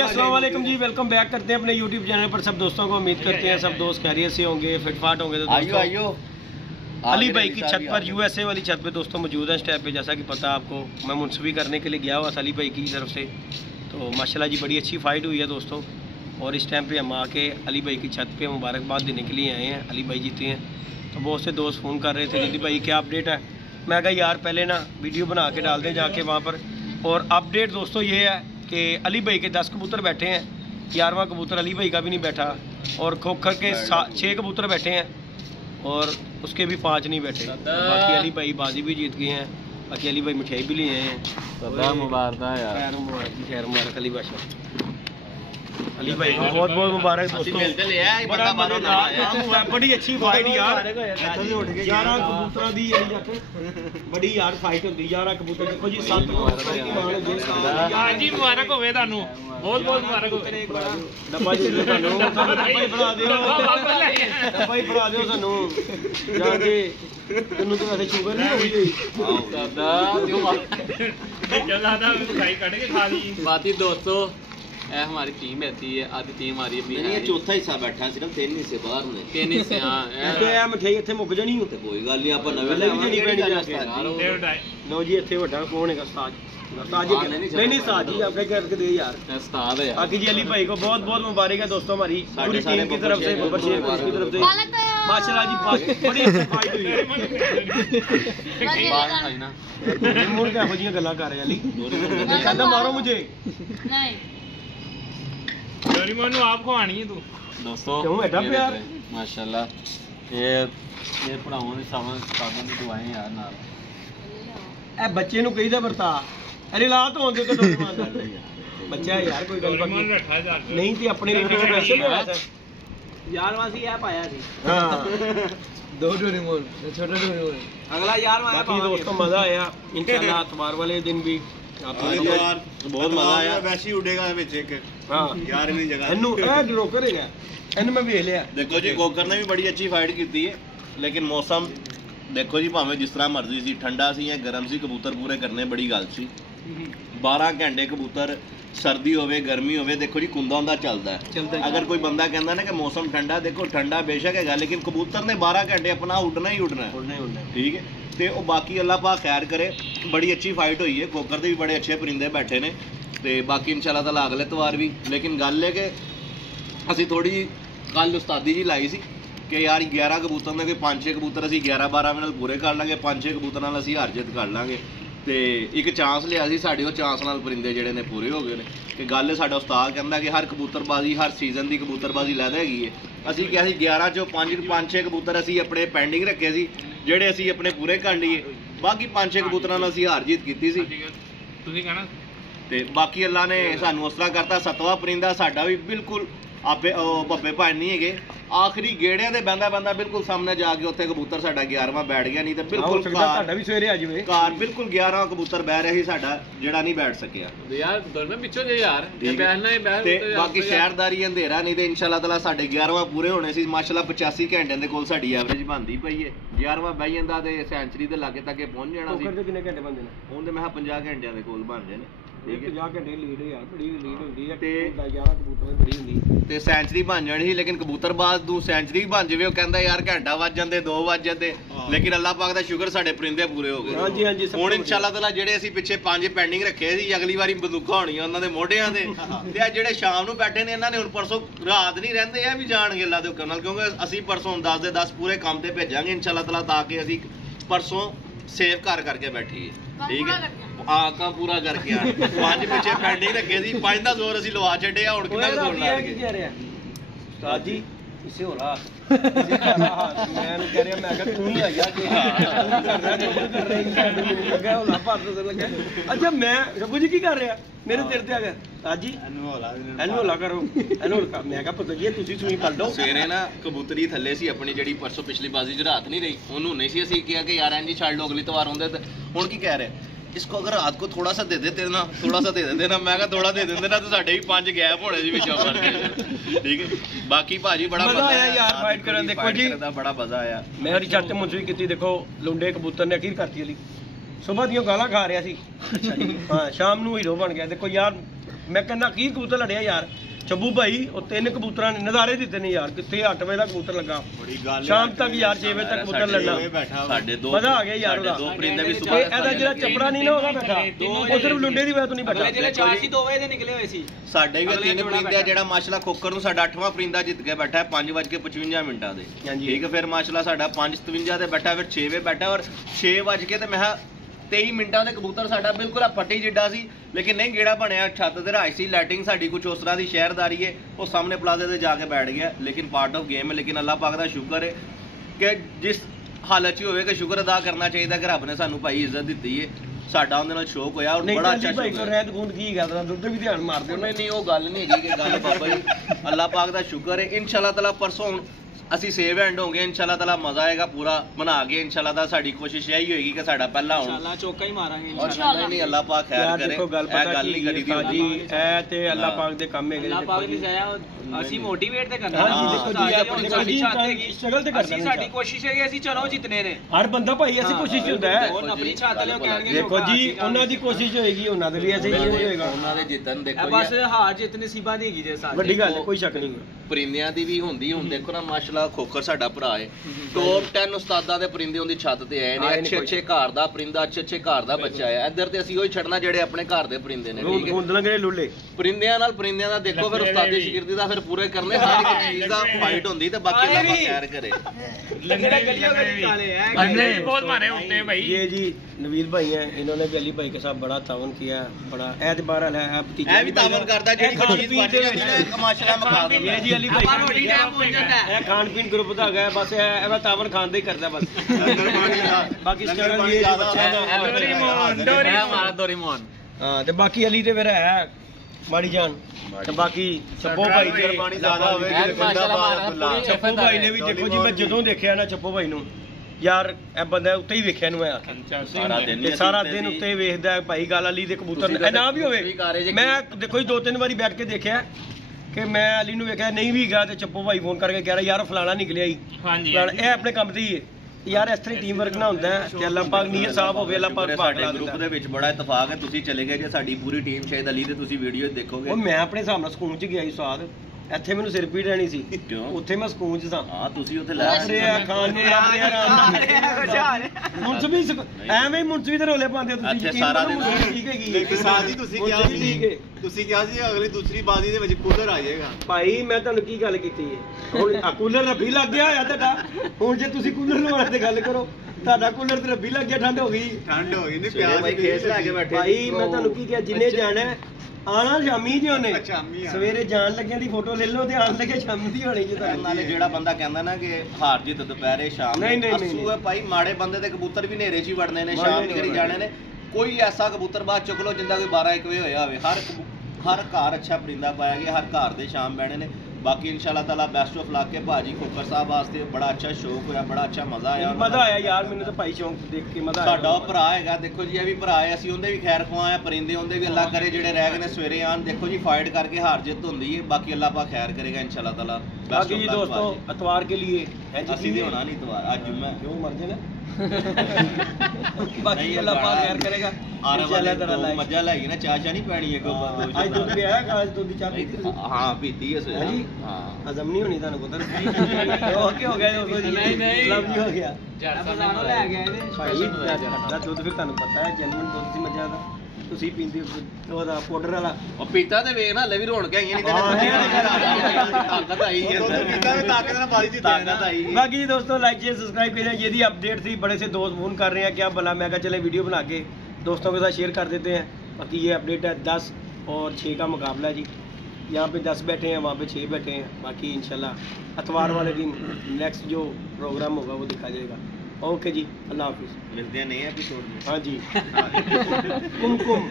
अस्सलाम वालेकुम जी, welcome back करते हैं अपने यूट्यूब चैनल पर सब दोस्तों को। उम्मीद करते हैं सब दोस्त खैरियत से होंगे, फिटफाट होंगे। तो दोस्तों आइयो अली भाई की छत पर, यूएसए वाली छत पे दोस्तों मौजूद है स्टेप पे। जैसा कि पता आपको, मैं मुनसबी करने के लिए गया हुआ था अली भाई की तरफ से। तो माशाल्लाह जी बड़ी अच्छी फ़ाइट हुई है दोस्तों। और इस टाइम पे हम आके अली भाई की छत पे मुबारकबाद देने के लिए आए हैं। अली भाई जीते हैं तो बहुत से दोस्त फ़ोन कर रहे थे, अली भाई क्या अपडेट है। मैं कहा यार पहले ना वीडियो बना के डाल दें जाके वहाँ पर। और अपडेट दोस्तों ये है कि अली भाई के 10 कबूतर बैठे हैं, 11वां कबूतर अली भाई का भी नहीं बैठा। और खोखर के 6 कबूतर बैठे हैं और उसके भी 5 नहीं बैठे। बाकी अली भाई बाजी भी जीत गए हैं। बाकी अली भाई मिठाई भी लिए हैं। मुबारक अली बादशाह, अली भाई को बहुत बहुत मुबारक दोस्तों। बड़ी अच्छी फाइट यार, 11 कबूतर दी बड़ी यार फाइट होती। 11 कबूतर देखो जी, 7 जी मुबारक होवे ਤੁਹਾਨੂੰ बहुत बहुत मुबारक होवे। डब्बा जी ਤੁਹਾਨੂੰ ਫੜਾ ਦਿਓ, ਡੱਬਾ ਹੀ ਫੜਾ ਦਿਓ ਸਾਨੂੰ ਜਾ ਕੇ। ਤੈਨੂੰ ਤਾਂ ਵੈਸੇ ਸ਼ੂਗਰ ਨਹੀਂ ਹੋਈ ਦਾਦਾ, चला था मिठाई काट के खा ली। बाकी दोस्तों ये हमारी टीम रहती है, आधी टीम हमारी अपनी है। चौथा हिस्सा बैठा सिर्फ 3 हिस्से बाहर ने, 3 हिस्से। हां ਇਹ ਮਿਠਾਈ ਇੱਥੇ ਮੁੱਕ ਜਾਣੀ ਹੁੰਦੀ, कोई गल नहीं, ਆਪਾਂ ਨਵੇਂ ਲੈ ਵੀ ਜਣੀ ਪੈਣੀ ਜਾ ਕੇ। डेढ़ ਲਓ ਜੀ ਇੱਥੇ ਵੱਡਾ ਕੌਣ ਹੈਗਾ? उस्ताद जी नहीं उस्ताद जी आपका करके दे यार, उस्ताद है। बाकी जी अली भाई को बहुत बहुत मुबारक है दोस्तों हमारी पूरी टीम की तरफ से, बब्बर शेर की तरफ से। माशाल्लाह जी बड़ी अच्छी फाइट हुई है। मुड़ के हो जी गल्ला कर रहे अली, कहता मारो मुझे नहीं। डोरेमोन आप खवानी है तू दोस्तों। क्यों बेटा प्यार माशाल्लाह ये पढ़ाओ ने सावन उस्तादां दी दुआएं यार नाल। ए बच्चे नु कहीदा वरता अरे ला तो होंदे तो डोरेमोन बच्चा यार कोई गल बात नहीं थी अपने लिए स्पेशल है सर। यार वासी ऐप आया थी। हां 2 डोरेमोन, छोटा डोरेमोन अगला यार आया। बाकी दोस्तों मजा आया इंशाल्लाह। इतवार वाले दिन भी यार बहुत मजा आया। वैसे ही उड़ेगा विच एक। हां यार इन्हीं जगह इन्नू ए ग्रोकर हैगा, इन्नू मैं वेख लिया। देखो जी कोकर ने भी बड़ी अच्छी फाइट की है, लेकिन मौसम देखो जी भावें जिस तरह मर्जी सी, ठंडा सी या गर्म सी, कबूतर पूरे करने बड़ी गल सी। 12 घंटे कबूतर सर्दी होवे गर्मी होवे देखो जी कुंदा हुंदा चलदा है। अगर कोई बंदा कहंदा ना कि मौसम ठंडा, देखो ठंडा बेशक है लेकिन कबूतर ने 12 घंटे अपना उड़ना ही उड़ना है, ठीक है। तो वो बाकी अल्लाह पाक खैर करे, बड़ी अच्छी फाइट हुई है। कोकर दे भी बड़े अच्छे परिंदे बैठे ने, तो बाकी इंशाल्लाह ताला अगले इतवार भी। लेकिन गल है कि असी थोड़ी कल उस्तादी जी लाई सी कि यार 11 कबूतर ने कोई 5-6 कबूतर असी 11-12 नाल पूरे कर लांगे, 5-6 कबूतर नाल असी हार जित कर लांगे। तो एक चांस लिया सी साड़ी, वो चांस नाल परिंदे जिहड़े ने पूरे हो गए ने। कि गल साडा उस्ताद कहंदा कि हर कबूतरबाजी हर सीजन की कबूतरबाजी लैद हैगी है। असी क्या सी 11 चों 5-6 कबूतर असी अपने पेंडिंग रखे सी, जिहड़े असी अपने पूरे कर लिए। बाकी 5-6 कबूतरां नाल असी हार जीत कीती सी। तुसीं कहना ते बाकी अल्लाह ने सानू उस तरह करता। 7वां परिंदा साडा भी बिल्कुल आपे भप्पे भाई नहीं है, आखिरी गेड़िया से बंदा बंदा बिल्कुल सामने जाके उत्थे कबूतर साडा 11वां बैठ गया। नहीं तो बिल्कुल साडा भी सवेरे आ जावे कार बिल्कुल 11 कबूतर बह रहे ही साडा जेड़ा नहीं बैठ सकिया यार। दोनों पिछो जे यार बैठना ही बैठ। ते बाकी शहरदारी अंधेरा, नहीं तो इंशाल्लाह ताला साडे 11वां पूरे होने सी। माशाल्लाह 85 घंटे दे कोल साडी एवरेज बनदी पई है। 11वां बह जांदा ते सेंचुरी दे लागे तक पहुंच जाना सी। कोकर दे कितने घंटे बनदे ने? हुण ते मैं 50 घंटे दे कोल बन जाने। 50 घंटे लीड यार, बड़ी लीड होंदी है। ते 11 कबूतर बड़ी होंदी ते सेंचुरी बन जानी ही। लेकिन कबूतरबाज दू सेंचुरी बन जावे, वो कहंदा यार घंटा वज जांदे 2 वज जांदे। लेकिन अल्लाह पाक दा शुक्र साडे परिंदे पूरे हो गए। हां जी हां जी। हुण इंशाल्लाह ताला जेड़े असी पिछे 5 पेंडिंग रखे सी, अगली बारी बंदूकां होणीਆਂ ਉਹਨਾਂ ਦੇ ਮੋਢਿਆਂ ਤੇ। ਤੇ ਆ ਜਿਹੜੇ ਸ਼ਾਮ ਨੂੰ ਬੈਠੇ ਨੇ ਇਹਨਾਂ ਨੇ ਹੁਣ ਪਰਸੋਂ ਰਾਤ ਨਹੀਂ ਰਹਿੰਦੇ, ਇਹ ਵੀ ਜਾਣਗੇ ਅੱਲਾਹ ਦੇ ਹੁਕਮ ਨਾਲ। ਕਿਉਂਕਿ ਅਸੀਂ ਪਰਸੋਂ 10 ਦੇ 10 ਪੂਰੇ ਕੰਮ ਤੇ ਭੇਜਾਂਗੇ इंशाल्लाह ताला, ਤਾਂ ਕਿ ਅਸੀਂ ਪਰਸੋਂ ਸੇਵ ਕਰ ਕਰਕੇ ਬੈਠੀਏ, ਠੀਕ ਹੈ। काम पूरा करके आ 5 पिछे पेंडिंग रखे सी, 5 ਦਾ ਜ਼ੋਰ ਅਸੀਂ ਲਵਾ ਛੱਡਿਆ। ਹੁਣ ਕਿੰਨਾ ਜ਼ੋਰ ਲਾ ਕੇ कह रहा उस्ताद जी इसे हो रहा मैं कह रहा, मैं कहा तू ही आ गया कि कर रहा जो कर रहा लगा होला भर तो लगा। अच्छा मैं रब्बू जी की कर रहा मेरे तेरे ते आ गया उस्ताद जी एनु होला करो एनु। मैं कहा पता जी ਤੁਸੀਂ ਸੂਈ ਪਲ ਦੋ। ਸਵੇਰੇ ਨਾ ਕਬੂਤਰੀ ਥੱਲੇ ਸੀ ਆਪਣੀ, ਜਿਹੜੀ ਪਰਸੋਂ ਪਿਛਲੀ ਬਾਜ਼ੀ ਚ ਰਾਤ ਨਹੀਂ ਰਹੀ, ਉਹਨੂੰ ਨਹੀਂ ਸੀ ਅਸੀਂ ਕਿਹਾ ਕਿ ਯਾਰ ਇੰਜ ਛੱਡ ਲਓ ਅਗਲੀ ਤਵਾਰ ਹੁੰਦੇ। ਤੇ ਹੁਣ ਕੀ ਕਹਿ ਰਿਹਾ, इसको अगर रात को थोड़ा सा दे देते ना, थोड़ा सा दे देते ना। मैं कहा थोड़ा दे देते ना तो साडे भी 5 गैप होने जी विचों मार के, ठीक है। बाकी भाजी बड़ा मजा आया यार फाइट करन। देखो जी बड़ा मजा आया। मैं हरी छत ते मुंसवी कीती, देखो लुंडे कबूतर ने अखीर करती अली सुबह दी गालां खा रहा सी। हां शाम नूं हीरो बन गया। देखो यार मैं कहना की कबूतर लड़िया यार ਚੱਬੂ ਭਾਈ ਉਹ 3 ਕਬੂਤਰਾਂ ਨੇ ਨਜ਼ਾਰੇ ਦਿੱਤੇ ਨੇ ਯਾਰ ਕਿੱਥੇ 8 ਵਜੇ ਦਾ ਕਬੂਤਰ ਲੱਗਾ ਬੜੀ ਗੱਲ ਸ਼ਾਮ ਤੱਕ ਯਾਰ 6 ਵਜੇ ਤੱਕ ਕਬੂਤਰ ਲੜਨਾ ਸਾਡੇ ਦੋ ਮਜ਼ਾ ਆ ਗਿਆ ਯਾਰ ਉਹਦਾ ਦੋ ਪਰਿੰਦੇ ਵੀ ਤੇ ਇਹਦਾ ਜਿਹੜਾ ਚੱਪੜਾ ਨਹੀਂ ਨਾ ਹੋਗਾ ਬੈਠਾ ਉਹ ਸਿਰਫ ਲੁੰਡੇ ਦੀ ਵਜ੍ਹਾ ਤੋਂ ਨਹੀਂ ਬੈਠਾ ਜਿਹੜੇ 4 ਸੀ 2 ਵਜੇ ਦੇ ਨਿਕਲੇ ਹੋਏ ਸੀ ਸਾਡੇ ਵੀ 3 ਪਰਿੰਦੇ ਆ ਜਿਹੜਾ ਮਾਸ਼ਾਅੱਲਾ ਖੋਖਰ ਨੂੰ ਸਾਡਾ 8ਵਾਂ ਪਰਿੰਦਾ ਜਿੱਤ ਕੇ ਬੈਠਾ ਹੈ 5:55 ਮਿੰਟਾਂ ਦੇ ਠੀਕ ਹੈ ਫਿਰ ਮਾਸ਼ਾਅੱਲਾ ਸਾਡਾ 5:57 ਤੇ ਬੈਠਾ ਫਿਰ 6 ਵਜੇ ਬੈਠਾ ਔਰ 6 ਵਜੇ ਤੇ ਮੈਂ 23 ਮਿੰਟਾਂ ਦੇ ਕਬੂਤਰ ਸਾਡਾ ਬਿਲਕੁਲ ਆ ਫੱਟੀ ਜਿੱਡਾ ਸੀ ਲੇਕਿਨ ਨਹੀਂ ਗੇੜਾ ਬਣਿਆ ਛੱਤ ਤੇ ਰਾਇ ਸੀ ਲਾਈਟਿੰਗ ਸਾਡੀ ਕੁਝ ਉਸ ਤਰ੍ਹਾਂ ਦੀ ਸ਼ਹਿਰਦਾਰੀ ਹੈ ਉਹ ਸਾਹਮਣੇ ਪਲਾਜ਼ੇ ਤੇ ਜਾ ਕੇ ਬੈਠ ਗਿਆ ਲੇਕਿਨ ਪਾਰਟ ਆਫ ਗੇਮ ਹੈ ਲੇਕਿਨ ਅੱਲਾਹ ਪਾਕ ਦਾ ਸ਼ੁਕਰ ਹੈ ਕਿ ਜਿਸ ਹਾਲਤ 'ਚ ਹੋਵੇ ਕਿ ਸ਼ੁਕਰ ਅਦਾ ਕਰਨਾ ਚਾਹੀਦਾ ਕਿ ਰੱਬ ਨੇ ਸਾਨੂੰ ਭਾਈ ਇੱਜ਼ਤ ਦਿੱਤੀ ਹੈ ਸਾਡਾ ਉਹਦੇ ਨਾਲ ਸ਼ੌਕ ਹੋਇਆ ਔਰ ਬੜਾ ਅੱਛਾ ਭਾਈ ਕੋ ਰਹਿਤ ਖੂਨ ਕੀ ਗੱਲ ਦੁੱਧ ਵੀ ਧਿਆਨ ਮਾਰਦੇ ਨਹੀਂ ਨਹੀਂ ਉਹ ਗੱਲ ਨਹੀਂ ਹੈਗੀ ਕਿ ਗੱਲ ਬਾਬਾ ਜੀ ਅੱਲਾਹ ਪਾਕ ਦਾ ਸ਼ੁਕਰ ਹੈ ਇਨਸ਼ਾਅੱਲਾ ਤਾਲਾ ਪਰਸੋਂ ਅਸੀਂ ਸੇਵ ਐਂਡ ਹੋਗੇ ਇਨਸ਼ਾਅੱਲਾ ਤਾਲਾ ਮਜ਼ਾ ਆਏਗਾ ਪੂਰਾ ਬਣਾ ਕੇ ਇਨਸ਼ਾਅੱਲਾ ਦਾ ਸਾਡੀ ਕੋਸ਼ਿਸ਼ ਇਹੀ ਹੋਏਗੀ ਕਿ ਸਾਡਾ ਪਹਿਲਾ ਹੋਣ ਇਨਸ਼ਾਅੱਲਾ ਚੌਕਾ ਹੀ ਮਾਰਾਂਗੇ ਇਨਸ਼ਾਅੱਲਾ ਨਹੀਂ ਅੱਲਾਹ ਪਾਕ ਖੈਰ ਕਰੇ ਦੇਖੋ ਗੱਲ ਪਤਾ ਕੀ ਕਰੀ ਦੀ ਜੀ ਇਹ ਤੇ ਅੱਲਾਹ ਪਾਕ ਦੇ ਕੰਮ ਹੈਗੇ ਅੱਲਾਹ ਪਾਕ ਨੇ ਚਾਹਿਆ ਅਸੀਂ ਮੋਟੀਵੇਟ ਤੇ ਕਰਨਾ ਹਾਂ ਦੇਖੋ ਜੀ ਆਪਣੀ ਸਾਡੀ ਸਟਰਗਲ ਤੇ ਕਰਨਾ ਸਾਡੀ ਕੋਸ਼ਿਸ਼ ਹੈ ਕਿ ਅਸੀਂ ਚਲੋ ਜਿੱਤਨੇ ਨੇ ਹਰ ਬੰਦਾ ਭਾਈ ਐਸੀ ਕੋਸ਼ਿਸ਼ ਹੁੰਦਾ ਹੈ ਉਹ ਆਪਣੀ ਛਾਤ ਲਿਓ ਕਹਿਣਗੇ ਦੇਖੋ ਜੀ ਉਹਨਾਂ ਦੀ ਕੋਸ਼ਿਸ਼ ਹੋਏਗੀ ਉਹਨਾਂ ਦੇ ਵੀ ਐਸੇ ਹੀ ਹੋਏਗਾ ਉਹਨਾਂ ਦੇ ਜਿੱਤਣ ਦੇਖੋ ਬਸ ਹਾਰ ਜਿੱਤ ਨਸੀਬਾਂ ਦੀ ਹੈਗੀ ਜੇ ਸਾਡੀ ਵੱਡੀ ਗੱਲ ਕੋਈ ਸ਼ੱਕ ਨਹੀਂ ਪਰਿੰਦਿਆਂ ਦੀ ਵੀ ਹੁੰਦੀ ਹੁਣ ਦੇਖੋ ਨਾ ਮਾਸ਼ਾਅੱਲਾ ਖੋਖਰ ਸਾਡਾ ਭਰਾ ਹੈ ਟੌਪ 10 ਉਸਤਾਦਾਂ ਦੇ ਪਰਿੰਦੇ ਉਹਦੀ ਛੱਤ ਤੇ ਆਏ ਨੇ ਅੱਛੇ ਘਰ ਦਾ ਪਰਿੰਦਾ ਅੱਛੇ ਘਰ ਦਾ ਬੱਚਾ ਹੈ ਇੱਧਰ ਤੇ ਅਸੀਂ ਉਹੀ ਛੱਡਣਾ ਜਿਹੜੇ ਆਪਣੇ ਘਰ ਦੇ ਪਰਿੰਦੇ ਨੇ ਠੀਕ ਹੈ ਗੁੰਦਲੰਗਰੇ ਲੁੱਲੇ ਪਰਿੰਦਿਆਂ ਦਾ ਦੇਖੋ ਫਿਰ ਉਸਤਾਦੀ ਸ਼ਾਗਿਰਦੀ ਦਾ ਫਿਰ ਪੂਰੇ ਕਰਨੇ ਹਰ ਇੱਕ ਚੀਜ਼ ਦਾ ਫਾਈਟ ਹੁੰਦੀ ਤੇ ਬਾਕੀ ਦਾ ਖੈਰ ਕਰੇ लंगड़ा गलियों के निकाले हैं अंडे बहुत मारे होते हैं भाई ये जी नवील भाई हैं इन्होंने भी अली भाई के साथ बड़ा तावन किया बड़ा एतबार है ਇਹ ਵੀ ਤਾਵਨ ਕਰਦਾ ਜਿਹੜੀ ਚੀਜ਼ ਬਚ ਜਾਂਦੀ ਹੈ ਮਾਸ਼ਾਅੱਲਾ ਮਖਾ ਦਿੰਦਾ ये जी अली भाई ਆਪਾਂ ਰੋਟੀ ਟਾਈਮ ਪਹੁੰਚ ਜਾਂਦਾ ਹੈ ਇਹ ਖਾਣ ਪੀਣ ਗਰੁੱਪ ਦਾ ਹੈਗਾ ਬਸ ਇਹ ਤਾਵਨ ਖਾਣ ਦਾ ਹੀ ਕਰਦਾ ਬਸ ਬਾਕੀ ਸਟਰਗਲ ਇਹ ਬੱਚਾ हमारा डोरेमोन ਹਾਂ ਤੇ ਬਾਕੀ ਅਲੀ ਤੇ ਫਿਰ ਹੈ ਮਾੜੀ ਜਾਨ ਤੇ ਬਾਕੀ ਚੱਪੋ ਭਾਈ ਤੇ ਪਾਣੀ ਜ਼ਿਆਦਾ ਹੋਵੇ ਕਿ ਗੰਦਾ ਬਾਤ ਅੱਲਾ ਚੱਪੋ ਭਾਈ ਨੇ ਵੀ ਦੇਖੋ ਜੀ ਮੈਂ ਜਦੋਂ ਦੇਖਿਆ ਨਾ ਚੱਪੋ ਭਾਈ ਨੂੰ ਯਾਰ ਇਹ ਬੰਦਾ ਉੱਤੇ ਹੀ ਵੇਖਿਆ ਨੂੰ ਆ ਸਾਰਾ ਦਿਨ ਤੇ ਸਾਰਾ ਦਿਨ ਉੱਤੇ ਵੇਖਦਾ ਹੈ ਭਾਈ ਗੱਲ ਅਲੀ ਦੇ ਕਬੂਤਰ ਨੇ ਨਾ ਵੀ ਹੋਵੇ ਮੈਂ ਦੇਖੋ ਜੀ 2-3 ਵਾਰੀ ਬੈਠ ਕੇ ਦੇਖਿਆ ਕਿ ਮੈਂ ਅਲੀ ਨੂੰ ਵੇਖਿਆ ਨਹੀਂ ਵੀ ਗਿਆ ਤੇ ਚੱਪੋ ਭਾਈ ਫੋਨ ਕਰਕੇ ਕਹਿ ਰਿਹਾ ਯਾਰ ਫਲਾਣਾ ਨਿਕਲਿਆ ਹੀ ਹਾਂਜੀ ਇਹ ਆਪਣੇ ਕੰਮ ਤੇ ਹੀ ਹੈ ਯਾਰ ਇਸ ਤਰ੍ਹਾਂ ਟੀਮ ਵਰਕ ਨਾ ਹੁੰਦਾ ਹੈ ਕਿ ਅੱਲਾਹ ਪਾਕ ਨੀਅਤ ਸਾਫ ਹੋਵੇ ਅੱਲਾਹ ਪਾਕ ਸਾਡੇ ਗਰੁੱਪ ਦੇ ਵਿੱਚ ਬੜਾ ਇਤਫਾਕ ਹੈ ਤੁਸੀਂ ਚਲੇ ਗਏ ਜੇ ਸਾਡੀ ਪੂਰੀ ਟੀਮ ਸ਼ਾਇਦ ਅਲੀ ਤੇ ਤੁਸੀਂ ਵੀਡੀਓ ਦੇਖੋਗੇ ਉਹ ਮੈਂ ਆਪਣੇ ਹਿਸਾਬ ਨਾਲ ਸਕੂਨ ਚ ਗਿਆ ਸੀ ਸਾਦ ਇੱਥੇ ਮੈਨੂੰ ਸਿਰ ਪੀੜ ਰਹਿਣੀ ਸੀ ਕਿਉਂ ਉੱਥੇ ਮੈਂ ਸਕੂਨ ਚ ਸਾਂ ਹਾਂ ਤੁਸੀਂ ਉੱਥੇ ਲੈ ਲੱਗ ਰਿਹਾ ਖਾਣ ਨੂੰ ਲੱਗ ਰਿਹਾ ਆਰਾਮ ਮੁੰਸਵੀ ਐਵੇਂ ਹੀ ਮੁੰਸਵੀ ਦੇ ਰੋਲੇ ਪਾਉਂਦੇ ਤੁਸੀਂ ਅੱਛਾ, ਯਕੀਨ ਸਾਰਾ ਕਰੋ, ਦਿਨ ਮੁੰਸਵੀ ਠੀਕ ਹੈਗੀ ਲੇਕਿਨ ਸਾਥੀ ਤੁਸੀਂ ਕਿਹਾ ਮੁੰਸਵੀ ਠੀਕ ਹੈ। ਸੀ ਤੁਸੀਂ ਕਿਹਾ ਸੀ ਅਗਲੀ ਦੂਸਰੀ ਬਾਜ਼ੀ ਦੇ ਵਿੱਚ ਕੂਲਰ ਆ ਜਾਏਗਾ ਭਾਈ ਮੈਂ ਤੁਹਾਨੂੰ ਕੀ ਗੱਲ ਕੀਤੀ ਹੈ ਹੁਣ ਕੂਲਰ ਰੱਬੀ ਲੱਗ ਗਿਆ ਹੋਇਆ ਤੁਹਾਡਾ ਹੁਣ ਜੇ ਤੁਸੀਂ ਕੂਲਰ ਲਵਾਉਣ ਤੇ ਗੱਲ ਕਰੋ ਤੁਹਾਡਾ ਕੂਲਰ ਤੇ ਰੱਬੀ ਲੱਗ ਗਿਆ ਠੰਡ ਹੋ ਗਈ ਠੰਡ ਹੋ ਗਈ ਨਹੀਂ ਸਵੇਰੇ ਪਿਆਸ ਭਾਈ ਖੇਸ ਲੈ ਕੇ ਬੈਠੇ ਭਾਈ ਮੈਂ ਤੁਹਾਨੂੰ ਕੀ ਕਿਹਾ ਜਿੰਨੇ ਜਾਣਾ ਹੈ, ਆਣਾ ਸ਼ਾਮੀ ਜੀ ਉਹਨੇ ਸ਼ਾਮੀ ਆਉਣਾ। ਸਵੇਰੇ ਜਾਣ ਲੱਗਿਆਂ ਦੀ ਫੋਟੋ ਲੈ ਲਓ ਤੇ ਆਣ ਲੱਗੇ ਸ਼ਾਮੀ ਦੀ ਹੋਣੀ ਜੀ ਤੁਹਾਨੂੰ ਨਾਲੇ ਜਿਹੜਾ ਬੰਦਾ ਕਹਿੰਦਾ ਨਾ ਕਿ ਹਾਰ ਜਿੱਤ ਦੁਪਹਿਰੇ ਸ਼ਾਮ ਨਹੀਂ, ਨਹੀਂ, ਨਹੀਂ, ਅਸੂ ਹੈ ਭਾਈ ਮਾੜੇ ਬੰਦੇ ਦੇ ਕਬੂਤਰ ਵੀ ਹਨੇਰੇ 'ਚ ਹੀ ਵੜਨੇ ਨੇ ਸ਼ਾਮ ਦੀ ਕਰੀ ਜਾਣੇ ਨੇ ਕੋਈ ਐਸਾ ਕਬੂਤਰ ਬਾਅਦ ਚੁੱਕ ਲਓ ਜਿੰਦਾ ਕੋਈ 12-1 ਵਜੇ ਹੋਇਆ ਹੋਵੇ ਹਰ ਘਰ ਅੱਛਾ ਪਰਿੰਦਾ ਪਾਇਆ ਗਿਆ ਹਰ ਘਰ ਦੇ ਸ਼ਾਮ ਬਹਿਣੇ ਨੇ ਬਾਕੀ ਇਨਸ਼ਾਅੱਲਾ ਤਾਲਾ ਬੈਸਟ ਆਫ ਲੱਕ ਕੇ ਭਾਜੀ ਖੋਖਰ ਸਾਹਿਬ ਵਾਸਤੇ ਬੜਾ ਅੱਛਾ ਸ਼ੌਕ ਹੋਇਆ ਬੜਾ ਅੱਛਾ ਮਜ਼ਾ ਆਇਆ ਮਜ਼ਾ ਆਇਆ ਯਾਰ ਮੈਨੂੰ ਤਾਂ ਭਾਈ ਚੌਂਕ ਦੇਖ ਕੇ ਮਜ਼ਾ ਆਇਆ ਸਾਡਾ ਉਹ ਭਰਾ ਹੈਗਾ ਦੇਖੋ ਜੀ ਇਹ ਵੀ ਭਰਾ ਹੈ ਅਸੀਂ ਉਹਦੇ ਵੀ ਖੈਰ ਖਵਾ ਆ ਪਰਿੰਦੇ ਉਹਦੇ ਵੀ ਅੱਲਾ ਕਰੇ ਜਿਹੜੇ ਰਹਿ ਗਏ ਨੇ ਸਵੇਰੇ ਆਣ ਦੇਖੋ ਜੀ ਫਾਈਟ ਕਰਕੇ ਹਾਰ ਜਿੱਤ ਹੁੰਦੀ ਹੈ ਬਾਕੀ ਅੱਲਾ ਪਾ ਖੈਰ ਕਰੇਗਾ ਇਨਸ਼ਾਅੱਲਾ ਤਾਲਾ बाकी जी दोस्तों इतवार के लिए ਅਸੀਂ ਵੀ ਹੋਣਾ ਨਹੀਂ ਇਤਵਾਰ ਅੱਜ ਜੁਮਾ जो मर्जी ना बाकी अल्लाह पाक खैर करेगा ਆਰੇ ਵਾਲੇ इंशाल्लाह ताला ਮੱਝਾਂ ਲੈ ਗਈ ਨਾ ਚਾਹ ਨਹੀਂ ਪੈਣੀ ਹੈ आज दूध भी आया आज दूध की चाय पीती थी। ਹਾਂ ਪੀਤੀ ਹੈ ਸਵੇਰੇ जी? ਹਾਂ हजम नहीं होनी थानू पता ओके हो गया दोस्तों जी नहीं। लब जी हो गया ਬਜ਼ਾਰੋਂ ਲੈ ਗਏ ਨੇ ਭਾਈ ਦਾ ਦੁੱਧ ਫਿਰ ਤੁਹਾਨੂੰ ਪਤਾ ਹੈ ਜੈਨੂਇਨ ਦੁੱਧ ਸੀ ਮੱਝਾਂ ਦਾ ਤੁਸੀਂ ਪੀਂਦੇ ਉਹਦਾ ਪਾਊਡਰ ਵਾਲਾ ਉਹ ਪੀਤਾ ਤੇ ਵੇਖ ਨਾ ਹਲੇ ਵੀ ਰੌਣਕ ਹੈਗੀਆਂ ਨਹੀਂ ਤੇ ਤਾਕਤ ਆਈ ਹੈ ਪੀਤਾ ਵੀ ਤਾਕਤ ਨਾਲ ਬਾਜ਼ੀ ਜਿੱਤੇ ਤਾਕਤ ਆਈ ਹੈ बाकी जी दोस्तों लाइक शेयर सब्सक्राइब करें ये भी अपडेट थी बड़े से दोस्त फोन कर रहे हैं क्या भला मैं कहा चले वीडियो बना के दोस्तों के साथ शेयर कर देते हैं बाकी ये अपडेट है 10 और 6 का मुकाबला है जी यहाँ पे 10 बैठे हैं वहाँ पे 6 बैठे हैं बाकी इंशाल्लाह इतवार वाले दिन नेक्स्ट जो प्रोग्राम होगा वो दिखा जाएगा ओके जी अल्लाह हाफिज़ ਮਿਲਦੇ ਨਹੀਂ ਐਪੀਸੋਡ में हाँ जी कुमकुम